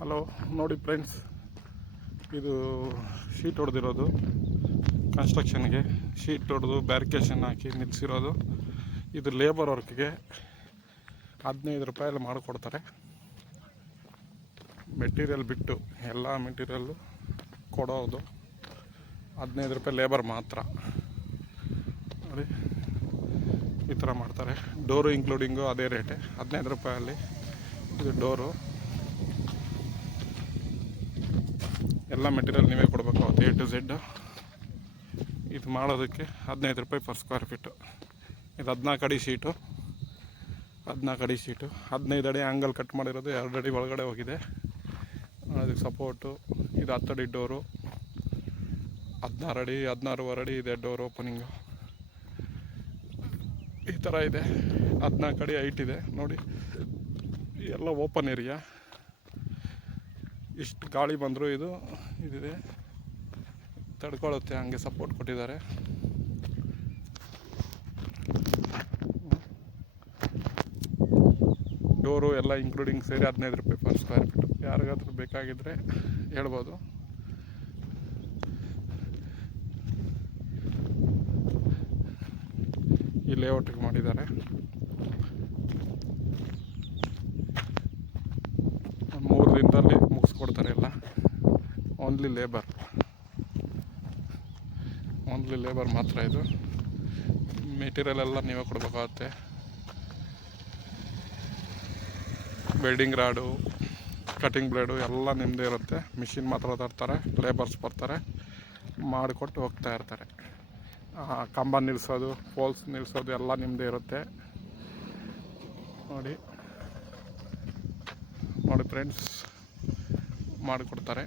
Hello ನೋಡಿ friends, ಇದು sheet ಹೊಡೆದಿರೋದು ಕನ್ಸ್ಟ್ರಕ್ಷನ್ಗೆ. Sheet ಹೊಡೆದು ಬ್ಯಾರಿಕೇಷನ್ ಹಾಕಿ ನಿಲ್ಲಿಸಿರೋದು. ಇದು ಲೇಬರ್ ವರ್ಕ್ಗೆ 15 ರೂಪಾಯಲ್ಲಿ ಮಾಡಿಕೊಡ್ತಾರೆ. ಮೆಟೀರಿಯಲ್ ಬಿಟ್ಟು ಎಲ್ಲ ಮೆಟೀರಿಯಲ್ಲು ಕೊಡೋದು 15 ರೂಪಾಯಿ ಲೇಬರ್ ಮಾತ್ರ. ನೋಡಿ ಈ ಥರ ಮಾಡ್ತಾರೆ. ಡೋರು ಇನ್ಕ್ಲೂಡಿಂಗು ಅದೇ ರೇಟೆ, 15 ರೂಪಾಯಲ್ಲಿ. ಇದು ಡೋರು, ಎಲ್ಲ ಮೆಟೀರಿಯಲ್ ನೀವೇ ಕೊಡಬೇಕು ಅವತ್ತು A to Z. ಇದು ಮಾಡೋದಕ್ಕೆ 15 ರೂಪಾಯಿ ಪರ್ ಸ್ಕ್ವೇರ್ ಫೀಟು. ಇದು 14 ಅಡಿ ಶೀಟು, 14 ಅಡಿ ಶೀಟು. 15 ಅಡಿ ಆ್ಯಂಗಲ್ ಕಟ್ ಮಾಡಿರೋದು, 2 ಅಡಿ ಒಳಗಡೆ ಹೋಗಿದೆ. ಅದಕ್ಕೆ ಸಪೋರ್ಟು. ಇದು 10 ಅಡಿ ಡೋರು, 16 ಅಡಿ 16.5 ಅಡಿ ಇದೆ ಡೋರ್ ಓಪನಿಂಗು. ಈ ಥರ ಇದೆ. 14 ಅಡಿ ಹೈಟ್ ಇದೆ ನೋಡಿ. ಎಲ್ಲ ಓಪನ್ ಏರಿಯಾ. ಇಷ್ಟು ಗಾಳಿ ಬಂದರೂ ಇದಿದೆ, ತಡ್ಕೊಳ್ಳುತ್ತೆ. ಹಂಗೆ ಸಪೋರ್ಟ್ ಕೊಟ್ಟಿದ್ದಾರೆ. ಡೋರು ಎಲ್ಲ ಇನ್ಕ್ಲೂಡಿಂಗ್ ಸೇರಿ 15 ರೂಪಾಯಿ ಪರ್ ಸ್ಕ್ವೇರ್ ಫೀಟು. ಯಾರಿಗಾದ್ರೂ ಬೇಕಾಗಿದ್ದರೆ ಹೇಳ್ಬೋದು. ಈ ಲೇಔಟಿಗೆ ಮಾಡಿದ್ದಾರೆ. 3 ದಿನದಲ್ಲಿ ಮುಗಿಸ್ಕೊಡ್ತಾರೆ ಎಲ್ಲ. ಓನ್ಲಿ ಲೇಬರ್ ಮಾತ್ರ. ಇದು ಮೆಟೀರಿಯಲ್ ಎಲ್ಲ ನೀವೇ ಕೊಡಬೇಕಾಗುತ್ತೆ. ವೆಲ್ಡಿಂಗ್ ರಾಡು, ಕಟಿಂಗ್ ಬ್ಲೇಡು ಎಲ್ಲ ನಿಮ್ಮದೇ ಇರುತ್ತೆ. ಮಿಷಿನ್ ಮಾತ್ರ ತರ್ತಾರೆ, ಲೇಬರ್ಸ್ ಬರ್ತಾರೆ, ಮಾಡಿಕೊಟ್ಟು ಹೋಗ್ತಾ ಇರ್ತಾರೆ. ಕಂಬ ನಿಲ್ಲಿಸೋದು, ಪೋಲ್ಸ್ ನಿಲ್ಲಿಸೋದು ಎಲ್ಲ ನಿಮ್ಮದೇ ಇರುತ್ತೆ. ನೋಡಿ ಫ್ರೆಂಡ್ಸ್, ಮಾಡಿಕೊಡ್ತಾರೆ.